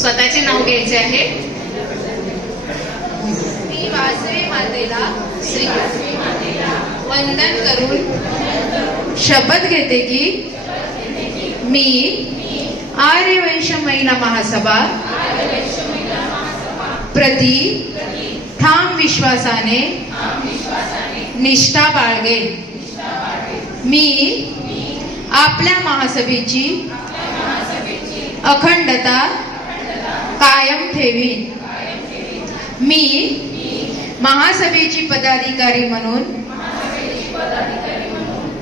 स्वतःचे नाव घ्यायचे आहे. मी वासवी मातेला श्री वंदन करून शपथ घेते की मी आर्य वैश्य महिला महासभा प्रति ठाम विश्वासाने निष्ठा बाळगेन. मी आपल्या महासभेची अखंडता कायम ठेवीन मी महासभेची पदाधिकारी म्हणून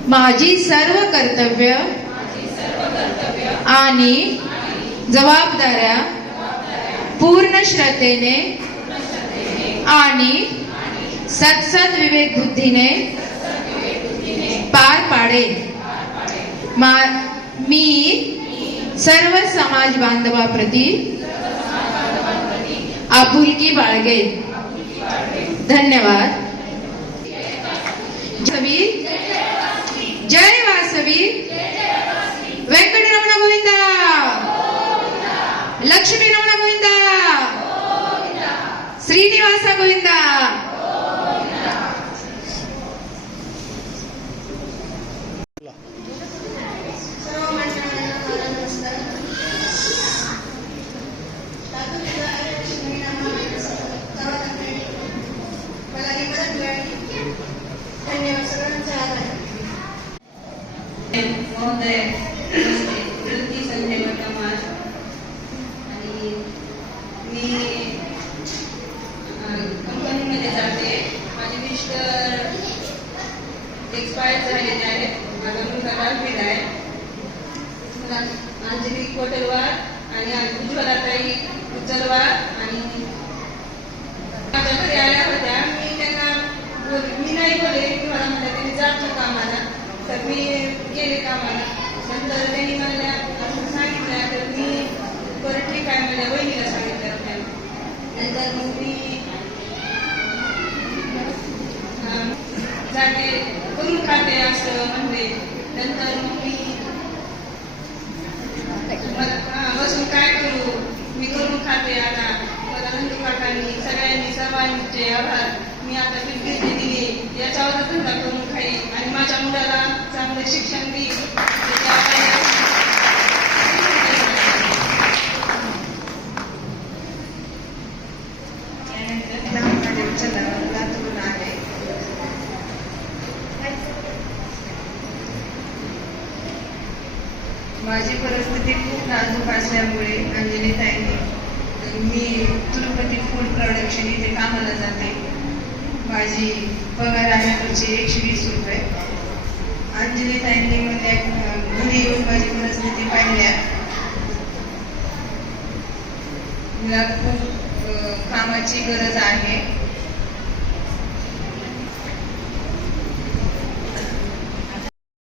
माझी सर्व कर्तव्य आणि जबाबदाऱ्या पूर्ण श्रद्धेने आणि सत्सद विवेक बुद्धीने पार पाडेल मा- मी सर्व समाज बांधवाप्रती आपुलकी बाळगे धन्यवाद. छवी जय वासवी. रमण गोविंदा. लक्ष्मी रमण गोविंदा. श्रीनिवास गोविंदा सर्व मंडळांना माझा नमस्कार लातूरच्या आर्यवैश्य महिला महासभेत मला ही मदत मिळाली धन्यवाद सर्वांचा आभार महोदय संजय आणि मी कंपनीमध्ये जाते. माझे मिस्टर एक्सपायर झालेले आहेत माझा मुलगा दहावीला आहे. अंजली कोटलवार आणि उज्ज्वलाताई उज्जलवार आणि माझ्या घरी आल्या होत्या. मी त्यांना बोल- मी नाही बोलले की मला म्हणलं त्यांनी जात कामाला. तर मी गेले कामाला. नंतर त्यांनी मला असं सांगितलं तर मी बरं ठीक आहे माझ्या बहिणीला सांगितलं नंतर मग मी जाते करून खाते असं म्हणले. नंतर मग मी बसून काय करू? मी करून खाते आता. मला नंदू काकांनी सगळ्यांनी सर्वांचे आभार. मी आता फिरकिस्ती दिली याच्यावर धंदा करून खाईल आणि माझ्या मुलाला चांगलं शिक्षण देईल माझी परिस्थिती खूप नाजूक असल्यामुळे अंजली ताईंनी मी तिरुपती फूड प्रोडक्शन इथे कामाला जाते. माझी पगार आहे तुमची एकशे वीस रुपये. अंजली ताईंनी मला घरी येऊन माझी परिस्थिती पाहिल्या मला खूप कामाची गरज आहे.